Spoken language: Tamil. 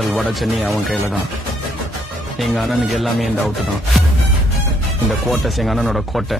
ஹோட்டல் வட சென்னை அவன் கையில தான். எங்க அண்ணனுக்கு எல்லாமே இந்த அவுட்டு தான். இந்த கோட்டை எங்க அண்ணனோட கோட்டை.